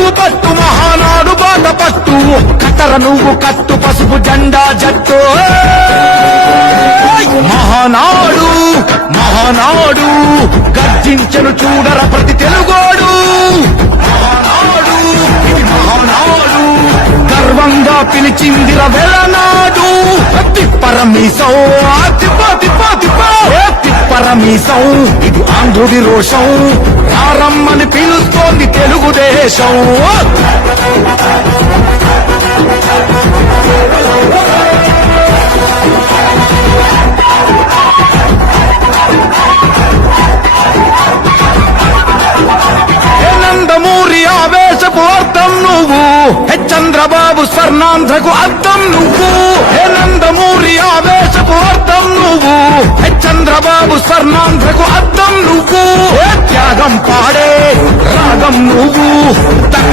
నువ్వు పట్టు మహానాడు బాట పట్టు. కట్టర నువ్వు కట్టు పసుపు జెండా జట్టు. మహానాడు మహానాడు గర్జించను చూడర ప్రతి తెలుగోడు. మహానాడు మహానాడు గర్వంగా పిలిచిందిర వెలనాడు తిప్పర మీసో తిప్ప తిప్ప మీసం ఇది ఆంధ్రుడి రోషం. రారమ్మని పిలుస్తోంది తెలుగుదేశం.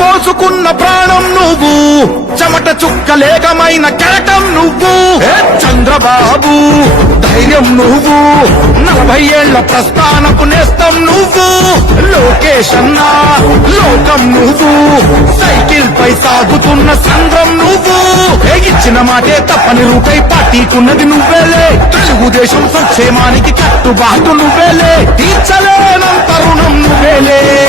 పోసుకున్న ప్రాణం నువ్వు. చెమట చుక్కలేకమైన కేటం నువ్వు. చంద్రబాబు ధైర్యం నువ్వు. నలభై ఏళ్ళ ప్రస్థానపు నేస్తం నువ్వు. లోకేష్ అన్నా లోకం నువ్వు. సైకిల్ పై సాగుతున్న చంద్రం నువ్వు. ఇచ్చిన మాటే తప్పని రూపై పార్టీకున్నది నువ్వేలే. తెలుగుదేశం సంక్షేమానికి కట్టుబాటు నువ్వేలే. తీర్చలేనంత రుణం నువ్వేలే.